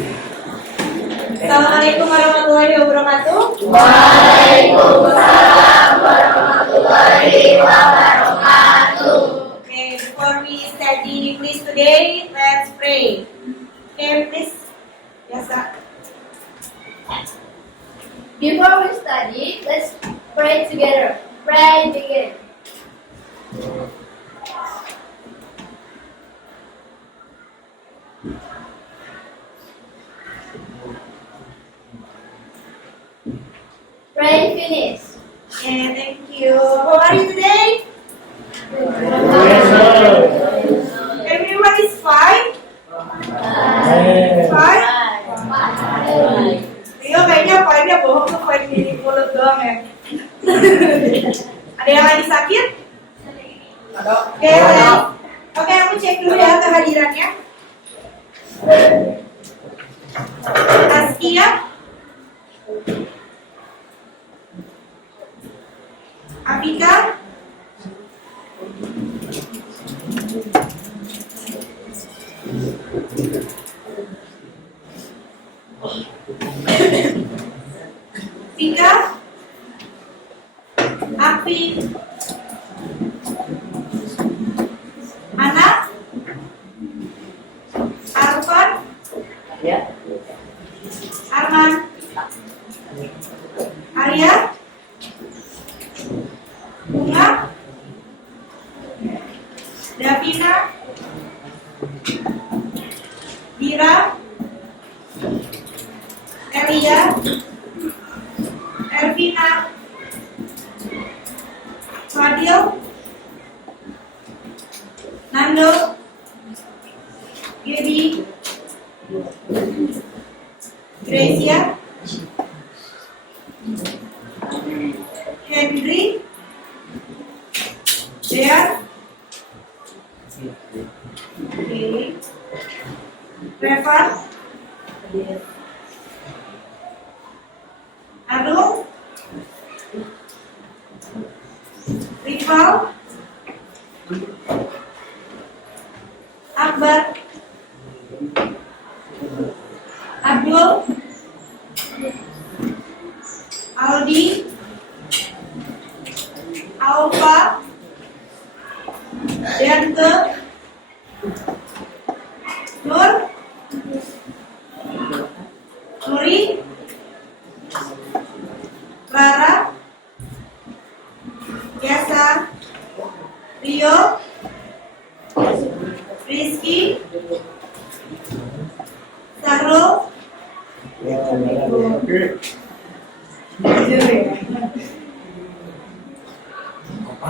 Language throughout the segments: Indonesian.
Assalamualaikum warahmatullahi wabarakatuh. Waalaikumsalam warahmatullahi wabarakatuh. Okay, before we study English today, let's pray. Okay, please. Yes, sir. Before we study, let's pray together. Pray begin. Pray finish. Okay, thank you. How are you today? Everyone is fine? Fine? Rio kayaknya fine-nya bohong tuh, fine di mulut doang ya. Ada yang lagi sakit? Oke, oke, aku cek dulu ya kehadirannya. Askia, Apika, Pika, Api, Anak, Arfan, Arman, Arya, Bunga, Davina, Dira, Elia, Ervina, Fadil, Nando, Gaby, Gracia, Henry, Dean, okay, Revan, Arul, Rival, Akbar, Abdul, Aldi, Alfa, Dante, Nur, Nuri, Clara, Yasa, Rio, Rizky, Sarul,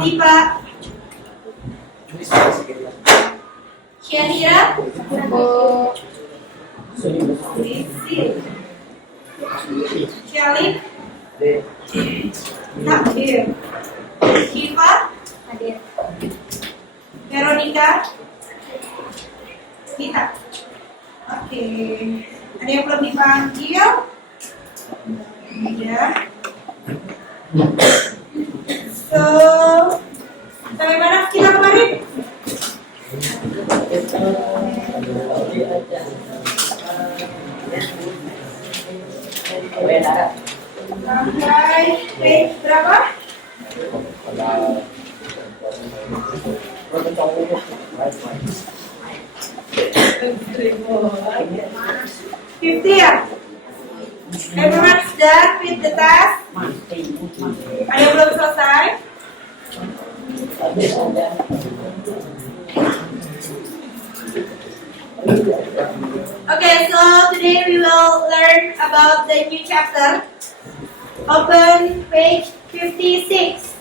Tipa, Syahira, Shalif, Takdir, Syifa, Veronica, kita. Oke, ada yang belum dipanggil? Ya. So, sampai mana kita kemarin? Sampai page berapa? 50 ya? Everyone's done with the task? Ada yang belum selesai? Okay, so today we will learn about the new chapter. Open page 56.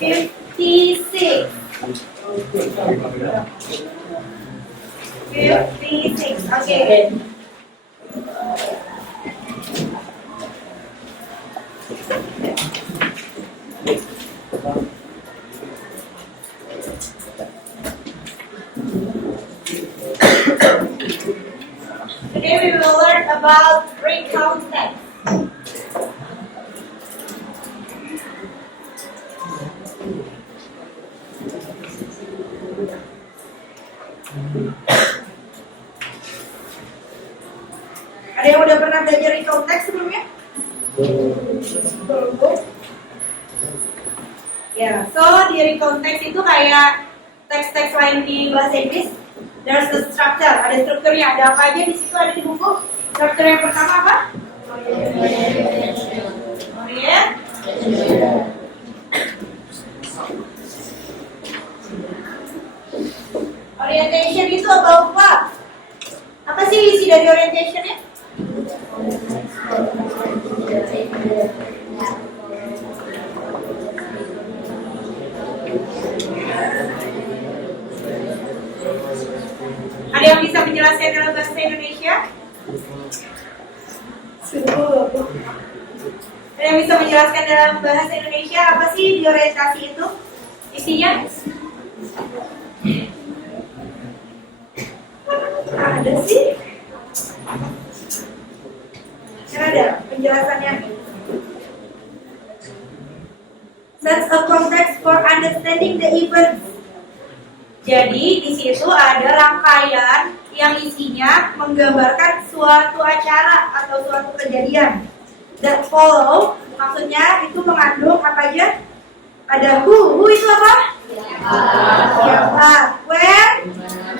56. 56. Okay. Today we will learn about recount text. Ada yang udah pernah belajar recount text sebelumnya? Ya, so di recount text itu kayak teks-teks lain di bahasa Inggris. There's a structure, ada strukturnya, ada apa aja di situ, ada di buku. Struktur yang pertama apa? Orientation itu about what? Apa sih isi dari orientationnya? Ada yang bisa menjelaskan dalam bahasa Indonesia? Ada yang bisa menjelaskan dalam bahasa Indonesia apa sih di orientasi itu? Isinya? Ada sih? Kan ada penjelasannya. That's a context for understanding the event. Jadi di situ ada rangkaian yang isinya menggambarkan suatu acara atau suatu kejadian. That follow, maksudnya itu mengandung apa aja? Ada who itu apa? Siapa? Where?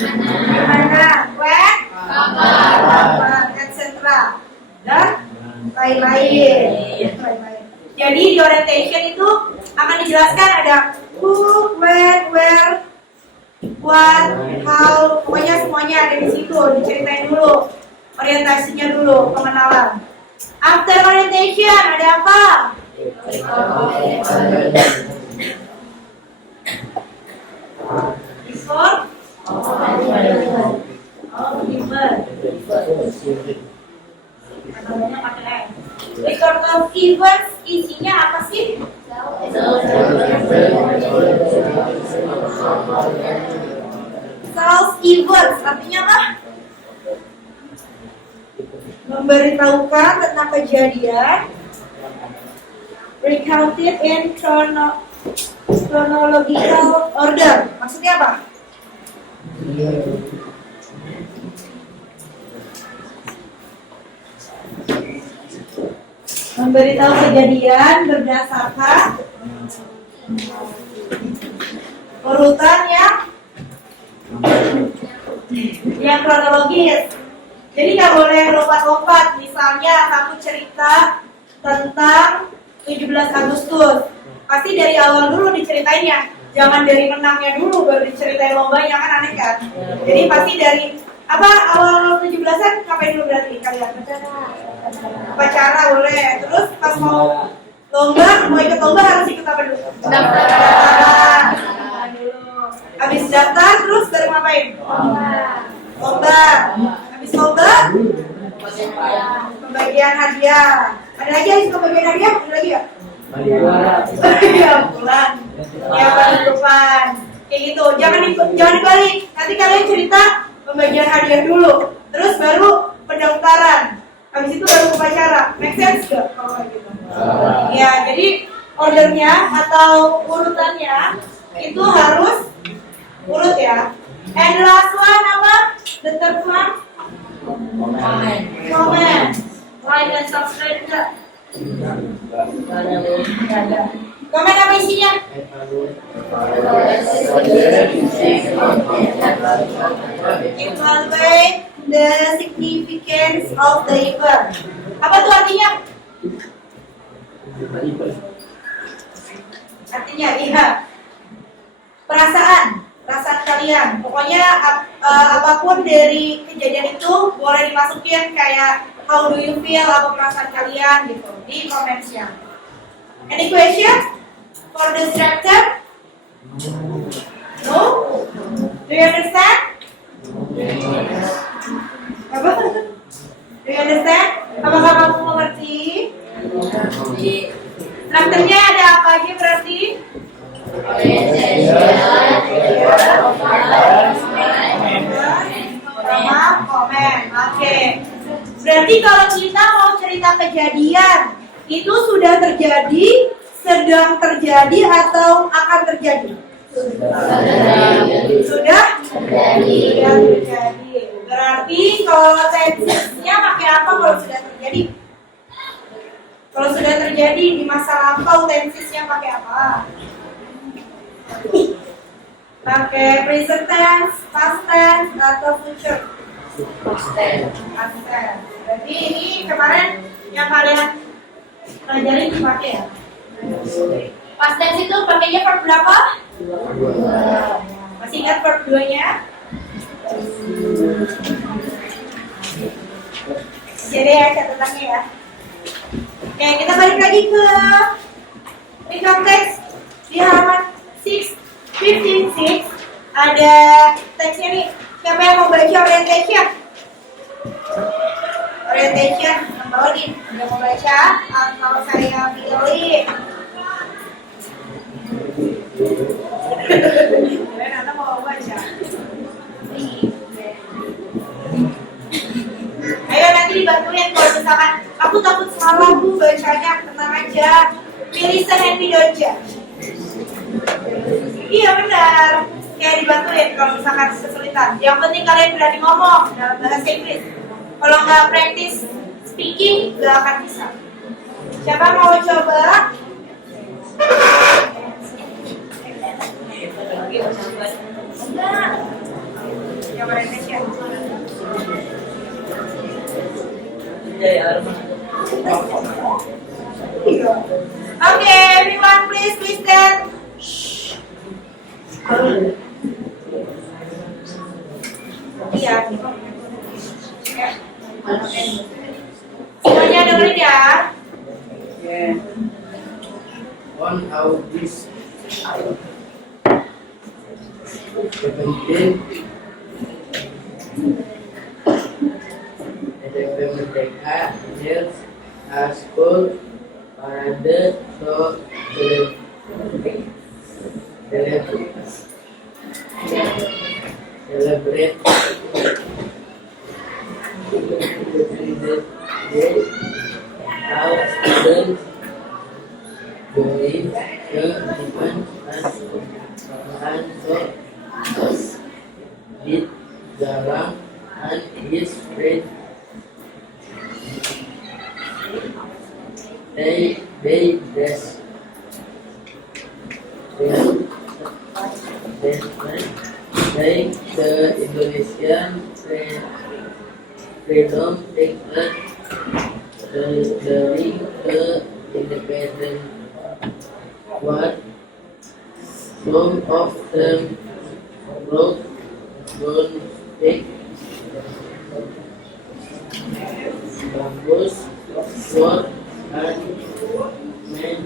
Dimana? When? Kapan? Etc. Dan lain-lain. Jadi di orientation itu akan dijelaskan ada who, when, where, what, how, pokoknya semuanya ada di situ, diceritain dulu, orientasinya dulu, pengenalan. After orientation ada apa? Before? Namanya pakai M. Record of events isinya apa sih? Sales events artinya apa? Memberitahukan tentang kejadian. Recounted in chronological order. Maksudnya apa? Memberitahu kejadian berdasarkan urutan yang kronologis. Jadi nggak boleh lompat-lompat. Misalnya satu cerita tentang 17 Agustus, pasti dari awal dulu diceritainnya. Jangan dari menangnya dulu baru diceritain lombanya, kan aneh kan? Jadi pasti dari apa awal 17-an ngapain dulu berarti kalian? Upacara boleh. Terus pas mau ikut lomba harus ikut apa dulu? Daftar dulu. Habis daftar terus baru ngapain? Lomba. Habis lomba pembagian hadiah. Ada lagi habis pembagian hadiah? Ada lagi ya? Ya pulang. Ya penutupan. Kayak gitu. Jangan dibalik. Nanti kalian cerita pembagian hadiah dulu. Terus baru pendaftaran. Habis itu baru upacara. Make sense gak kalau kayak gitu? Ya, jadi ordernya atau urutannya itu harus urut ya. And last one apa? The third one? Comment. Like and subscribe enggak? Komen apa isinya? Evaluate the significance of the event. Apa tuh artinya? Artinya, iya. Perasaan kalian. Pokoknya apapun dari kejadian itu boleh dimasukin kayak how do you feel, apa perasaan kalian gitu di comments-nya. Any question for the structure? No? Do you understand? Apa? Do you understand? Apakah kamu mengerti? Strukturnya ada apa aja berarti? Sama komen. Oke. Berarti kalau kita mau cerita kejadian itu sudah terjadi, sedang terjadi atau akan terjadi? Sudah terjadi. Berarti kalau tensesnya pakai pakai apa kalau sudah terjadi? Kalau sudah terjadi di masa lampau, tensesnya pakai apa? Pakai present tense, past tense, atau future? Past tense. Berarti ini kemarin yang kalian pelajari dipakai ya? Past tense itu pakainya verb berapa? 2. Masih ingat verb 2-nya? Jadi ya catatannya ya. Oke, kita balik lagi ke recap text di halaman 15:6. Ada teksnya nih. Siapa yang mau baca orientation? Orientation, bawa nih. Udah mau baca? Kalau saya pilih. Kalian ada mau baca? Ayo nanti dibantuin kalau misalkan aku takut salah bu bacanya, tenang aja. Pilih and we don't judge. Iya benar. Kayak dibantuin kalau misalkan kesulitan. Yang penting kalian berani ngomong dalam bahasa Inggris. Kalau nggak practice speaking, nggak akan bisa. Siapa mau coba? Yang orientation. Okay, everyone please stand. Iya. Semuanya dengerin ya. On August 17, SMP Merdeka held a school parade to celebrate Independence Day. How students going ke event and so did Galang and his friend. They dress like the Indonesian freedom movement during the independent war. Some of them wrote big bambus sword and men.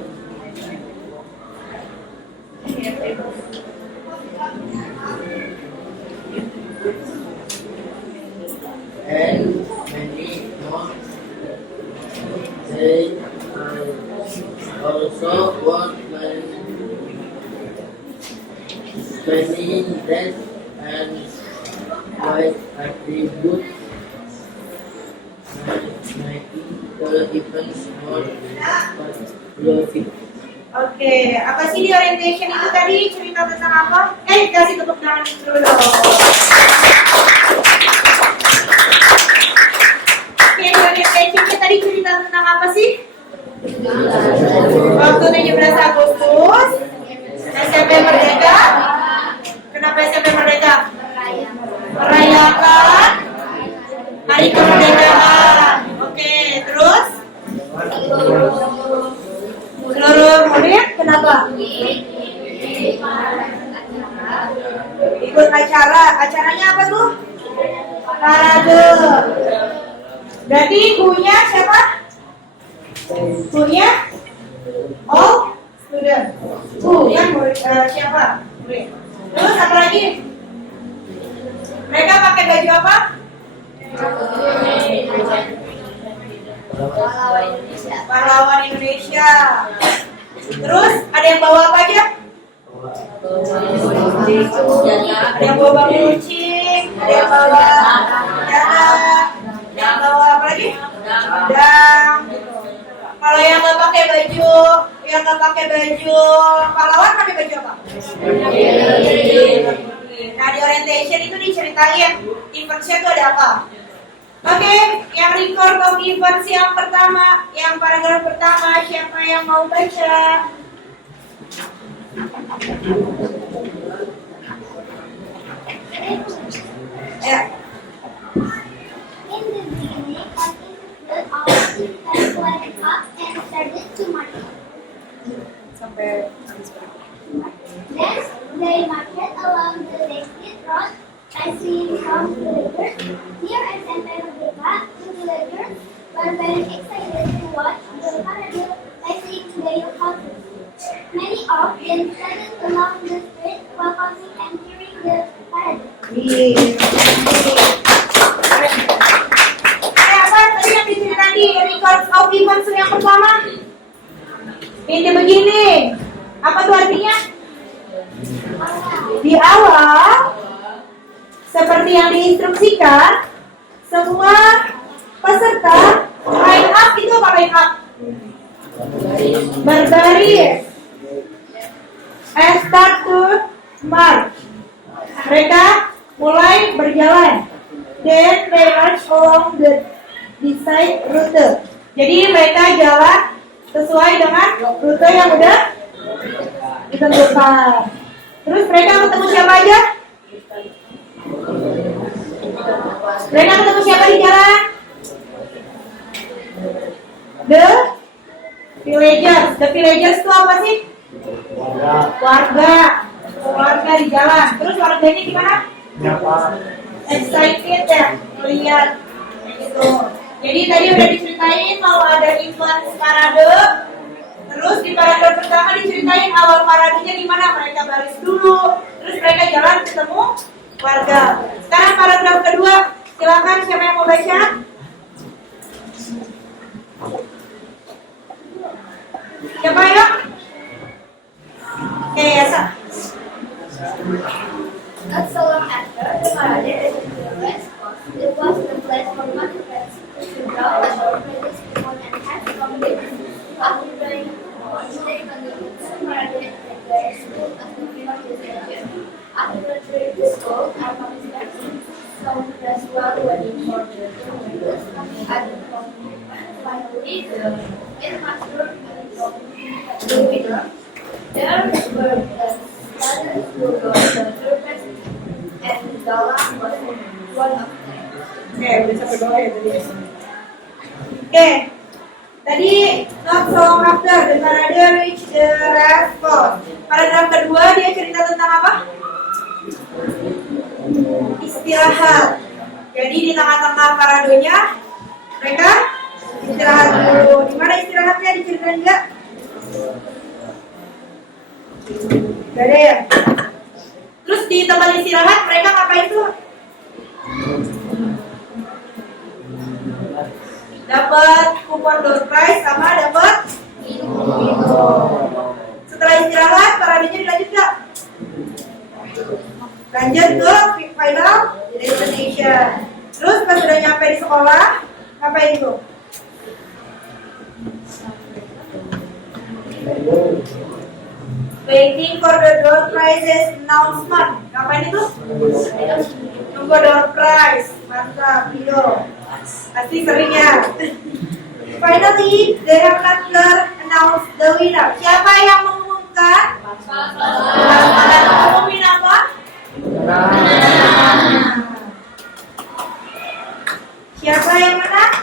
And many more. They also work spending that and white attribute and making the events more patriotic. Oke, apa sih di orientation itu tadi? Cerita tentang apa? Kasih tepuk tangan dulu. Oke, di orientationnya tadi cerita tentang apa sih? Waktu 17 Agustus SMP Merdeka. Kenapa SMP Merdeka? Merayakan Hari Kemerdekaan. Oke, terus? Seluruh murid kenapa? Ikut acara. Acaranya apa tuh? Parade. Berarti who-nya siapa? Who-nya? All student. Who yang murid siapa? Murid. Terus apa lagi? Mereka pakai baju apa? Pahlawan Indonesia. Terus ada yang bawa apa aja? Ada yang bawa bambu runcing, ada yang bawa senjata, ada yang bawa apa lagi? Pedang. Kalau yang nggak pakai baju, pahlawan pakai baju apa? Nah di orientation itu diceritain difference-nya itu ada apa? Oke, yang record of events yang pertama, yang paragraf pertama, siapa yang mau baca? Ya. In the beginning, all the went up and started to march. Sampai habis berapa? Then they marched along the David road, passing from villagers near and center of the path. The villagers were very excited to watch the parade passing their houses. Many of them started along the street welcoming and cheering the parade. Apa tadi yang diceritain di record of events yang pertama? Ini begini. Apa tuh artinya? Di awal, seperti yang diinstruksikan, semua peserta line up itu apa line up? Berbaris. And start to march. Mereka mulai berjalan. Then they march along the decided route. Jadi mereka jalan sesuai dengan rute yang udah ditentukan. Terus mereka ketemu siapa aja? Mereka ketemu siapa di jalan? The villagers. The villagers itu apa sih? Warga. Warga di jalan. Terus warganya gimana? Excited ya, melihat gitu. Jadi tadi udah diceritain mau ada event parade. Terus di paragraf pertama diceritain awal paradenya di mana, mereka baris dulu. Terus mereka jalan ketemu warga. Sekarang paragraf kedua, silakan siapa yang mau baca? Siapa ya? Oke, Yasa. Not so long after the parade it was the place for manifest to draw the shoulders people and have some babies. After doing they continued to parade at their school as the female teenager. After returning to school, our participants some dress well waiting for the teenagers at the finally the headmaster the winner. There were the students who got the first and Dala was one of them. Oke, bisa berdoa ya tadi. Oke, tadi not so long after the parade reached the rest spot. Paragraf kedua dia cerita tentang apa? Istirahat. Jadi di tengah-tengah paradenya mereka istirahat dulu. Di mana istirahatnya diceritain enggak? Gak ada ya? Terus di tempat istirahat mereka ngapain tuh? Dapat kupon door prize sama dapat minum. Setelah istirahat paradenya dilanjut nggak? Lanjut ke final destination. Terus pas sudah nyampe di sekolah ngapain tuh? Waiting for the door prizes announcement. Ngapain itu? Tunggu door prize. Mantap, Rio. Pasti sering ya. Finally, the headmaster announced the winner. Siapa yang mengumumkan? Mengumumin apa? Siapa yang menang?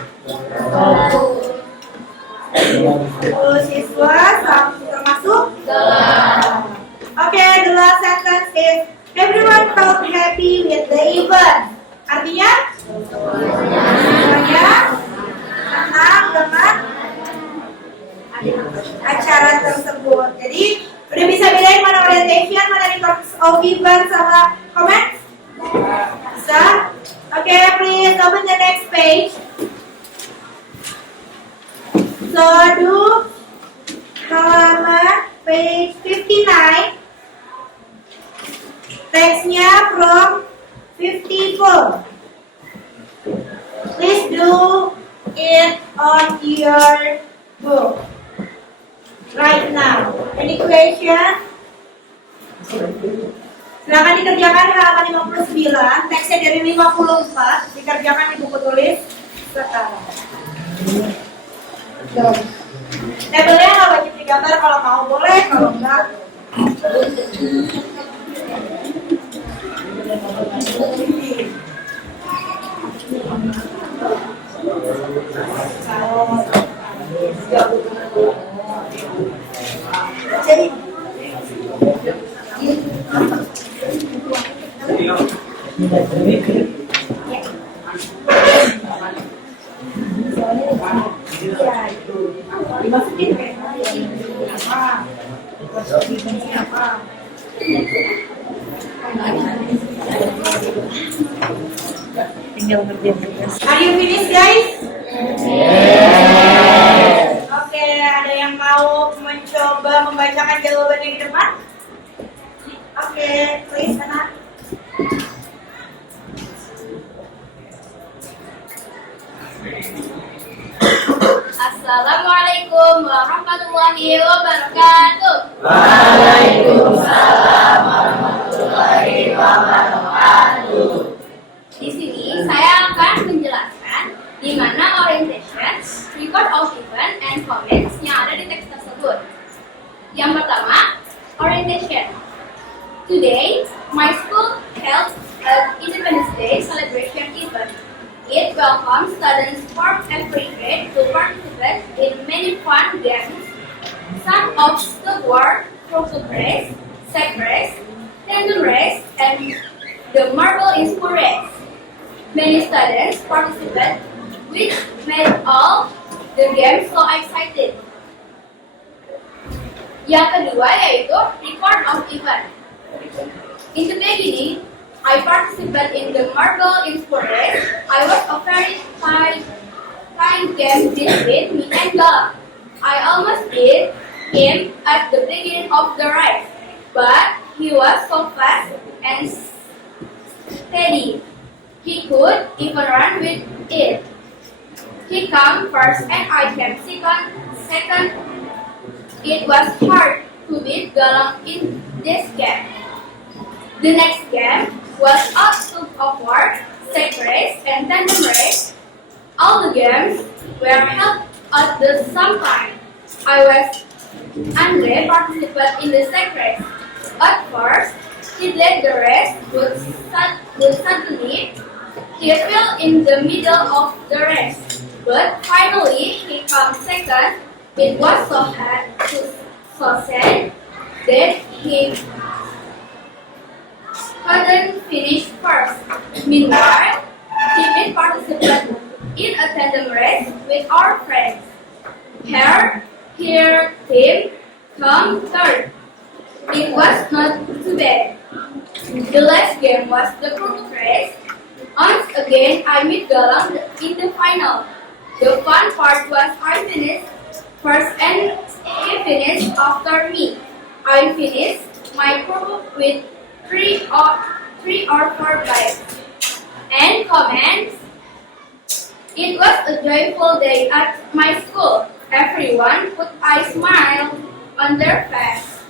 10 siswa termasuk? Oke, the last sentence is everyone felt happy with the event. Artinya? Semuanya senang dengan acara tersebut. Jadi, udah bisa bedain mana orientation, mana records of event sama comments? Bisa? Oke, please open the next page. So, do halaman page 59. Teksnya from 54. Please do it on your book right now. Any question? Silakan dikerjakan di halaman 59. Teksnya dari 54 dikerjakan di buku tulis. sekarang. Tabelnya nggak wajib digambar, kalau mau boleh, kalau enggak. Jadi dimasukin apa? Tinggal ngerjain. Are you finished, guys? Oke, ada yang mau mencoba membacakan jawabannya di depan? Oke, please, anak. Assalamualaikum warahmatullahi wabarakatuh. Waalaikumsalam warahmatullahi wabarakatuh. Di sini saya akan menjelaskan di mana orientation, record of event, and comments yang ada di teks tersebut. Yang pertama, orientation. Today, my school held an Independence Day celebration event. It welcomes students from every grade to participate in many fun games. Some of the were crossword race, sack race, tandem race, and the marble in school race. Many students participate, which made all the games so excited. Yang kedua yaitu record of event. In the beginning, I participated in the marble in school race. I was a very fine game between me and Galang. I almost beat him at the beginning of the race, but he was so fast and steady. He could even run with it. He came first and I came second. It was hard to beat Galang in this game. The next game was a tug of war, sack race, and tandem race. All the games were held at the same time. I was Andre participated in the sack race. At first, he led the race, but suddenly he fell in the middle of the race. But finally, he came second. It was so sad that he couldn't finish first. Meanwhile, he did participate in a tandem race with our friends. Her team came third. It was not too bad. The last game was the croquet race. Once again, I met Galang in the final. The fun part was I finished first and he finished after me. I finished my croquet with 3 or 4 bites. And comments. It was a joyful day at my school. Everyone put a smile on their face.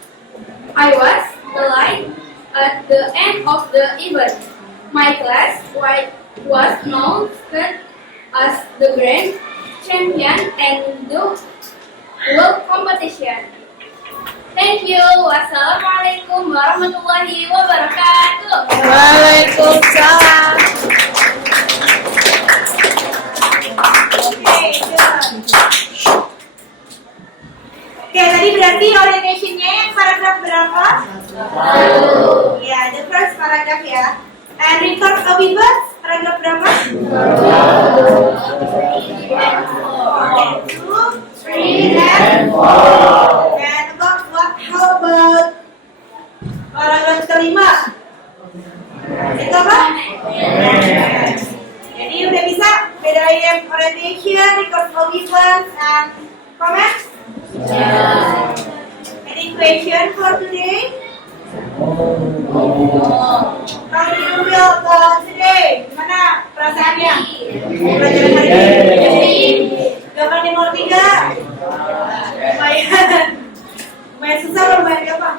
I was delighted at the end of the event. My class was announced as the grand champion and the world competition. Thank you. Wassalamualaikum warahmatullahi wabarakatuh. Waalaikumsalam. Oke, tadi berarti orientationnya yang paragraf berapa? Ya, the first paragraph ya. And record of events, paragraf berapa? 2, 3, and 4. And how about paragraf kelima? Itu apa? Jadi udah bisa bedain orientation, record of events, and comments? Any question for today? How do you feel about today? Gimana perasaannya? Pelajaran hari ini? Gampang dimengerti nggak? Lumayan susah atau lumayan gampang?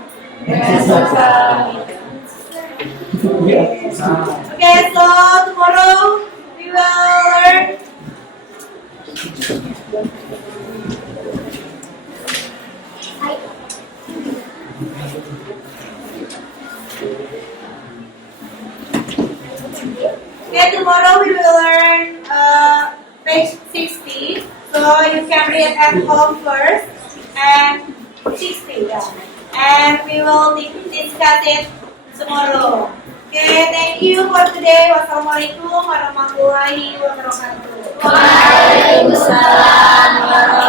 Okay, so tomorrow we will learn Okay, tomorrow we will learn page 60. So you can read at home first and 60. Yeah. And we will discuss it tomorrow. Okay, thank you for today. Wassalamualaikum warahmatullahi wabarakatuh. Waalaikumsalam warahmatullahi